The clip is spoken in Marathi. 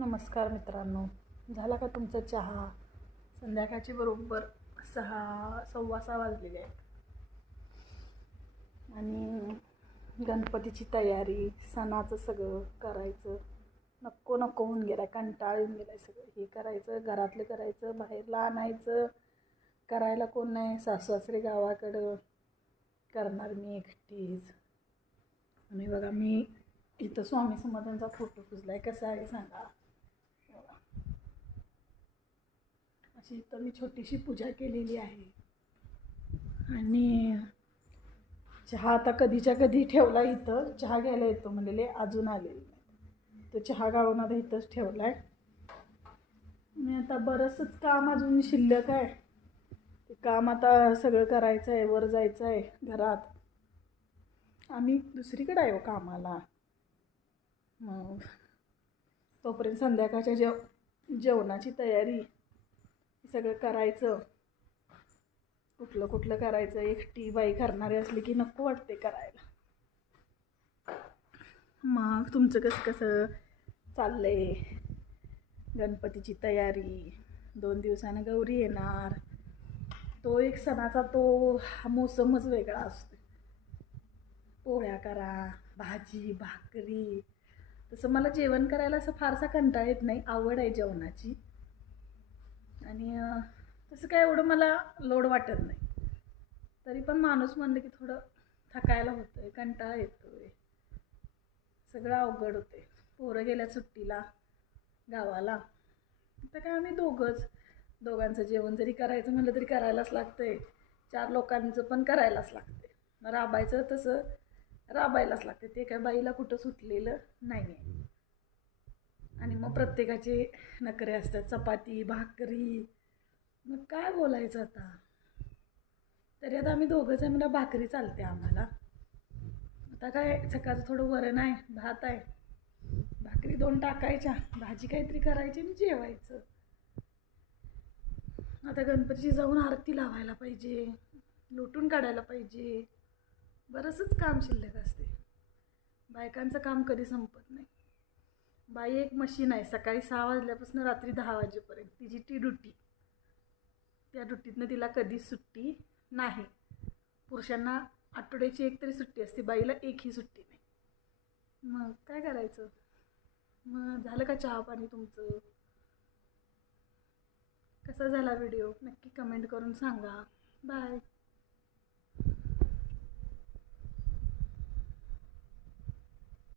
नमस्कार मित्रांनो, झाला का तुमचा चहा? संध्याकाळची बरोबर 6:15 वाजलेले आहेत आणि गणपतीची तयारी, सणाचं सगळं करायचं नको नको होऊन गेला, कंटाळ येऊन गेला. सगळं हे करायचं, घरातलं करायचं, बाहेरला आणायचं, करायला कोण नाही. सासू सासरे गावाकडं, करणार मी एकटीच. आणि बघा, मी इथं स्वामी समर्थांचा फोटो पुजलाय. कसा आहे सांगा. अशी इथं मी छोटीशी पूजा केलेली आहे. आणि चहा आता कधीच्या कधी ठेवला, इथं चहा घ्यायला येतो म्हणलेले, अजून आलेले नाही. तो चहा गाळून आता इथंच ठेवला आहे. मी आता बरंचंच काम अजून शिल्लक आहे. ते काम आता सगळं करायचं आहे. वर जायचं आहे घरात. आम्ही दुसरीकडे आहे कामाला. मग तोपर्यंत संध्याकाळच्या जेवणाची तयारी सगळं करायचं. कुठलं कुठलं करायचं, एकटी बाई करणारी असली की नको वाटते करायला. मग तुमचं कसं कसं चाललंय? गणपतीची तयारी, 2 दिवसानं गौरी येणार. तो एक सणाचा तो मोसमच वेगळा असतो. पोळ्या करा, भाजी भाकरी. तसं मला जेवण करायला असं फारसा कंटाळा येत नाही, आवड आहे जेवणाची. आणि तसं काय एवढं मला लोड वाटत नाही. तरी पण माणूस म्हणलं की थोडं थकायला होतं आहे, कंटाळा येतो आहे, सगळं अवघड होते. पोरं गेल्या सुट्टीला गावाला, तर काय आम्ही दोघांचं जेवण जरी करायचं म्हणलं तरी करायलाच लागतं आहे. 4 लोकांचं पण करायलाच लागते. मग राबायचं तसं राबायलाच लागते. ते काय बाईला कुठं सुटलेलं नाही आहे. आणि मग प्रत्येकाचे नखरे असतात, चपाती भाकरी. मग काय बोलायचं आता. तरी आता आम्ही दोघंच आहे, मला भाकरी चालते आम्हाला. आता काय सकाळचं थोडं वरण आहे, भात आहे, भाकरी 2 टाकायच्या, भाजी काहीतरी करायची आणि जेवायचं. आता गणपतीची जाऊन आरती लावायला पाहिजे, लुटून काढायला पाहिजे. बरंचंच काम शिल्लक असते. बायकांचं काम कधी संपत नाही. बाई एक मशीन आहे. सकाळी 6 वाजल्यापासून रात्री 10 वाजेपर्यंत तिची ती ड्युटी. त्या ड्युटीतनं तिला कधीच सुट्टी नाही. पुरुषांना आठवड्याची एक तरी सुट्टी असते, बाईला एकही सुट्टी नाही. मग काय करायचं. मग झालं का चहा पाणी तुमचं? कसा झाला व्हिडिओ नक्की कमेंट करून सांगा. बाय.